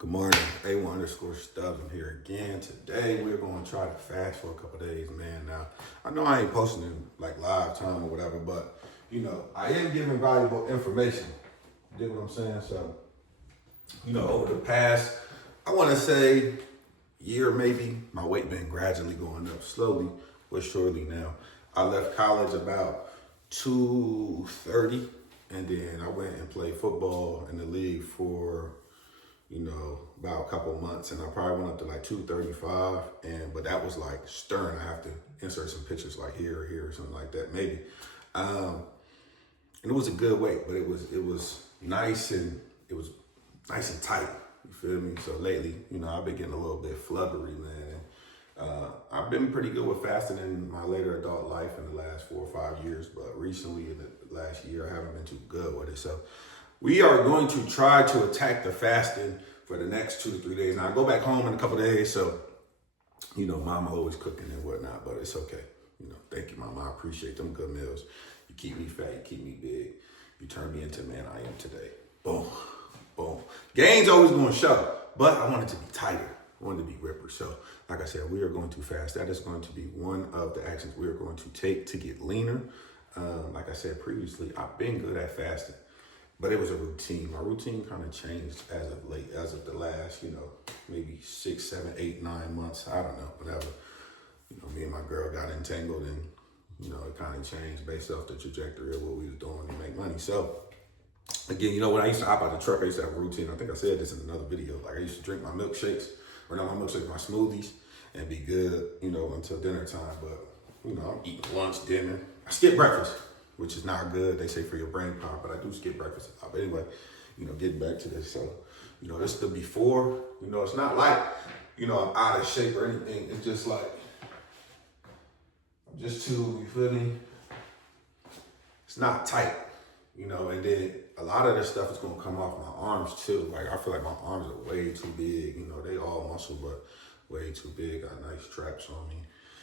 Good morning, A1 underscore Stubbs. I'm here again. Today we're going to try to fast for a couple days, man. Now, I know I ain't posting in like live time or whatever, but I am giving valuable information. You dig what I'm saying? So, over the past, I want to say year maybe, my weight been gradually going up slowly but surely now. I left college about 230, and then I went and played football in the league for about a couple months, and I probably went up to like 235, but that was like stern. I have to insert some pictures like here or here or something like that, maybe. And it was a good weight, but it was nice and it was nice and tight. You feel me? So lately, I've been getting a little bit flubbery, man. I've been pretty good with fasting in my later adult life in the last 4 or 5 years, but recently in the last year, I haven't been too good with it. So we are going to try to attack the fasting for the next 2 to 3 days. Now I go back home in a couple of days, so mama always cooking and whatnot, but it's okay. Thank you, mama. I appreciate them good meals. You keep me fat, you keep me big. You turn me into the man I am today. Boom, boom. Gains always going to show, but I want it to be tighter. I want it to be ripper. So, like I said, we are going to fast. That is going to be one of the actions we are going to take to get leaner. Like I said previously, I've been good at fasting, but it was a routine. My routine kind of changed as of late, as of the last, maybe 6, 7, 8, 9 months. I don't know, whatever. Me and my girl got entangled, and, it kind of changed based off the trajectory of what we was doing to make money. So, again, when I used to hop out the truck, I used to have a routine. I think I said this in another video. Like, I used to drink my milkshakes, or not my milkshakes, my smoothies, and be good, until dinner time. But, I'm eating lunch, dinner. I skip breakfast, which is not good. They say for your brain power, but I do skip breakfast a lot. But anyway, getting back to this. So, this is the before. It's not like, I'm out of shape or anything. It's just like, I'm just too, you feel me? It's not tight, and then a lot of this stuff is going to come off my arms too. Like, I feel like my arms are way too big. They all muscle, but way too big. Got nice traps on me.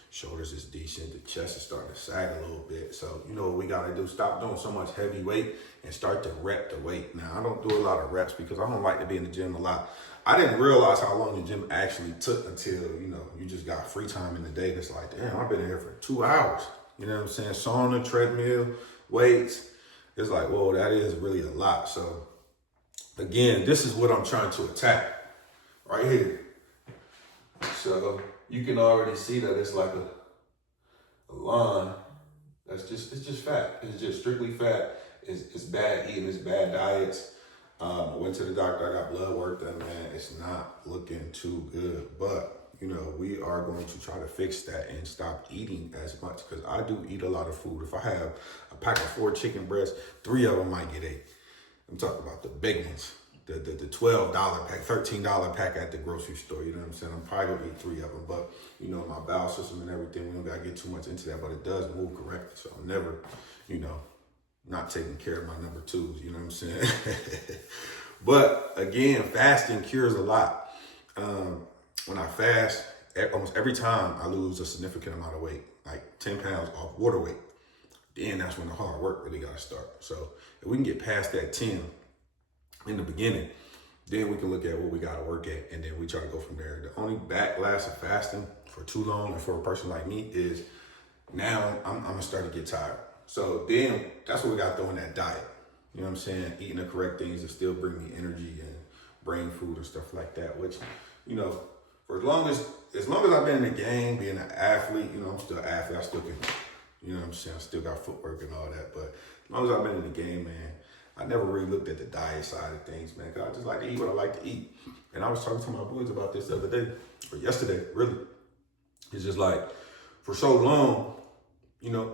Shoulders is decent. The chest is starting to sag a little bit. So, what we got to do? Stop doing so much heavy weight and start to rep the weight. Now, I don't do a lot of reps because I don't like to be in the gym a lot. I didn't realize how long the gym actually took until, you just got free time in the day. It's like, damn, I've been here for 2 hours. You know what I'm saying? Sauna, treadmill, weights. It's like, whoa, that is really a lot. So, again, this is what I'm trying to attack right here. So, you can already see that it's like a line. It's just fat. It's just strictly fat. It's bad eating. It's bad diets. I went to the doctor. I got blood work done, man. It's not looking too good. But, we are going to try to fix that and stop eating as much, because I do eat a lot of food. If I have a pack of 4 chicken breasts, 3 of them might get 8. I'm talking about the big ones. The $12 pack, $13 pack at the grocery store, you know what I'm saying? I'm probably gonna eat 3 of them, but my bowel system and everything, we don't gotta get too much into that, but it does move correctly. So I'm never, not taking care of my number 2s, you know what I'm saying? But again, fasting cures a lot. When I fast, almost every time I lose a significant amount of weight, like 10 pounds off water weight, then that's when the hard work really gotta start. So if we can get past that 10, in the beginning, then we can look at what we got to work at, and then we try to go from there. The only backlash of fasting for too long, and for a person like me, is now I'm going to start to get tired. So then that's what we got to throw in that diet. You know what I'm saying? Eating the correct things that still bring me energy and brain food and stuff like that, which, for as long as I've been in the game, being an athlete, I'm still an athlete. I still can, what I'm saying? I still got footwork and all that. But as long as I've been in the game, man, I never really looked at the diet side of things, man, because I just like to eat what I like to eat. And I was talking to my boys about this the other day, or yesterday, really. It's just like, for so long,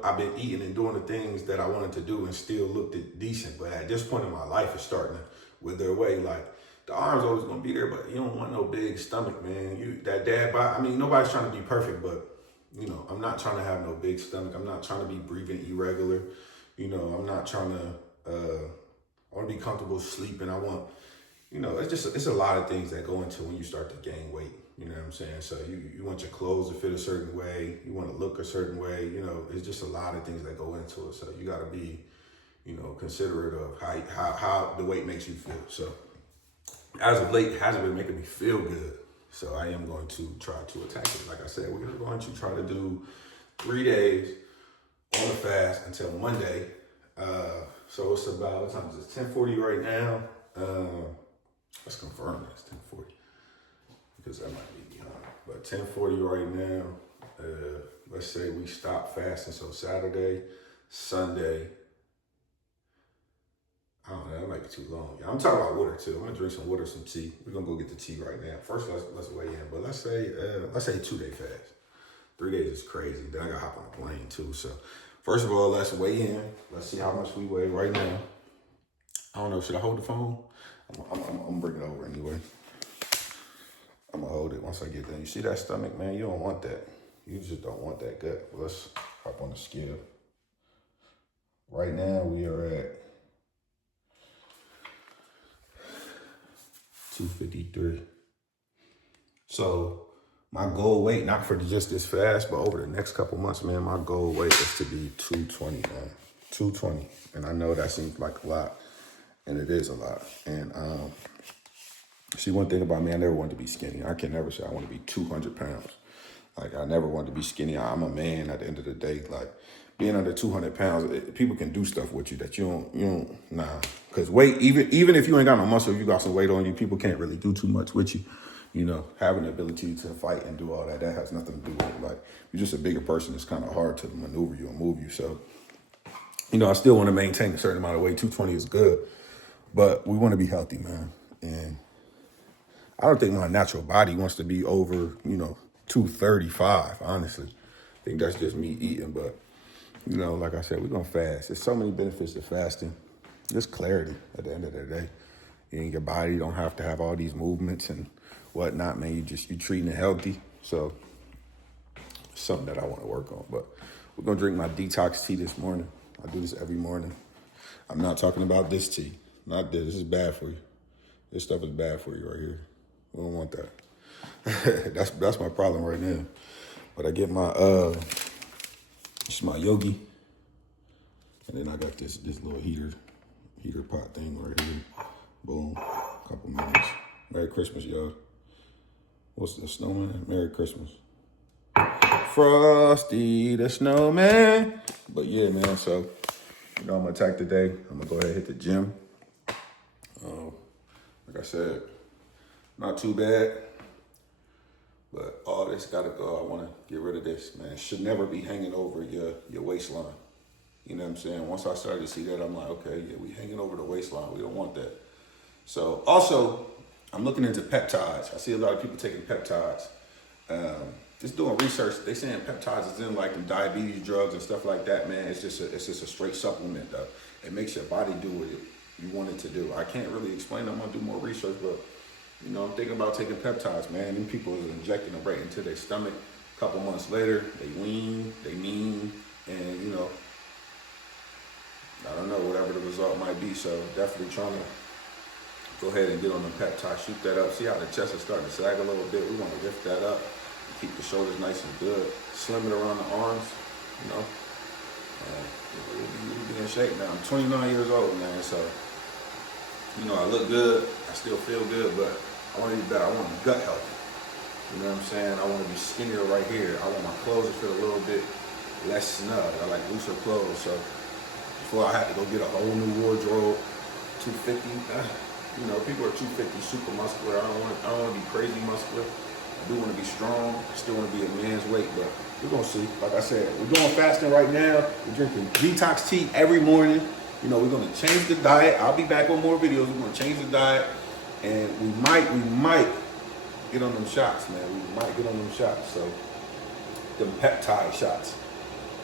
I've been eating and doing the things that I wanted to do and still looked decent. But at this point in my life, it's starting to wither away. Like, the arm's always going to be there, but you don't want no big stomach, man. That dad bod, nobody's trying to be perfect, but, I'm not trying to have no big stomach. I'm not trying to be breathing irregular. I'm not trying to... I want to be comfortable sleeping. I want, it's a lot of things that go into when you start to gain weight. You know what I'm saying? So you want your clothes to fit a certain way. You want to look a certain way. It's just a lot of things that go into it. So you got to be, considerate of how the weight makes you feel. So as of late, hasn't been making me feel good. So I am going to try to attack it. Like I said, we're going to try to do 3 days on the fast until Monday. So it's about, what time is it? 10:40 right now. Let's confirm that's 10:40 because that might be behind. But 10:40 right now. Let's say we stop fasting. So Saturday, Sunday. I don't know, that might be too long. I'm talking about water too. I'm gonna drink some water, some tea. We're gonna go get the tea right now. First, let's weigh in. But let's say 2-day fast. 3 days is crazy. Then I gotta hop on a plane too. So first of all, let's weigh in. Let's see how much we weigh right now. I don't know. Should I hold the phone? I'm gonna bring it over anyway. I'm gonna hold it once I get there. You see that stomach, man? You don't want that. You just don't want that gut. Let's hop on the scale. Right now we are at 253. So my goal weight, not for just this fast, but over the next couple months, man, my goal weight is to be 220, man. 220. And I know that seems like a lot, and it is a lot. And see, one thing about me, I never wanted to be skinny. I can never say I want to be 200 pounds. Like, I never wanted to be skinny. I'm a man at the end of the day. Like, being under 200 pounds, people can do stuff with you that you don't, nah. Because weight, even if you ain't got no muscle, you got some weight on you, people can't really do too much with you. You know, having the ability to fight and do all that, that has nothing to do with it. Like, you're just a bigger person. It's kind of hard to maneuver you and move you. So, you know, I still want to maintain a certain amount of weight. 220 is good. But we want to be healthy, man. And I don't think my natural body wants to be over, 235, honestly. I think that's just me eating. But, like I said, we're going to fast. There's so many benefits to fasting. Just clarity at the end of the day. In your body, you don't have to have all these movements and whatnot, man. You treating it healthy. So it's something that I want to work on. But we're going to drink my detox tea this morning. I do this every morning. I'm not talking about this tea. Not this. This is bad for you. This stuff is bad for you right here. We don't want that. That's my problem right now. But I get my it's my Yogi, and then I got this little heater pot thing right here. Boom, couple minutes. Merry Christmas, y'all. What's the snowman? Merry Christmas. Frosty the Snowman. But yeah, man. So I'm gonna attack today. I'm gonna go ahead and hit the gym. Like I said, not too bad, but all this gotta go. I wanna get rid of this, man. It should never be hanging over your waistline. You know what I'm saying? Once I started to see that, I'm like, okay, yeah, we hanging over the waistline. We don't want that. So also, I'm looking into peptides. I see a lot of people taking peptides. Just doing research, they saying peptides is in like the diabetes drugs and stuff like that, man. It's just a straight supplement though. It makes your body do what you want it to do. I can't really explain. I'm gonna do more research, but I'm thinking about taking peptides, man. Them people are injecting them right into their stomach. A couple months later, they wean, they mean, and I don't know, whatever the result might be. So definitely trying to go ahead and get on the peptide, shoot that up. See how the chest is starting to sag a little bit. We want to lift that up, keep the shoulders nice and good. Slim it around the arms, we'll be in shape now. I'm 29 years old, man, so I look good. I still feel good, but I want to be better. I want to be gut healthy. You know what I'm saying? I want to be skinnier right here. I want my clothes to fit a little bit less snug. I like looser clothes. So before I had to go get a whole new wardrobe, 250. People are 250 super muscular. I don't want to be crazy muscular. I do want to be strong. I still want to be a man's weight, but we're gonna see. Like I said, we're doing fasting right now. We're drinking detox tea every morning. We're gonna change the diet. I'll be back on more videos. We're gonna change the diet, and we might get on them shots, man. We might get on them shots. So them peptide shots.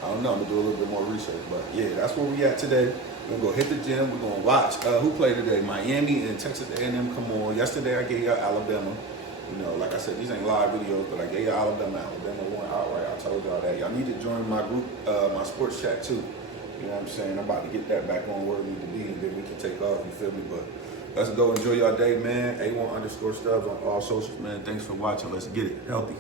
I don't know. I'm gonna do a little bit more research, but yeah, that's where we at today. We're gonna go hit the gym. We're gonna watch who played today. Miami and Texas A&M come on. Yesterday I gave y'all Alabama. Like I said, these ain't live videos, but I gave y'all Alabama. Alabama won outright. I told y'all that. Y'all need to join my group, my sports chat too. You know what I'm saying? I'm about to get that back on where we need to be, and then we can take off. You feel me? But let's go enjoy y'all day, man. A1_Stubbs on all socials, man. Thanks for watching. Let's get it healthy.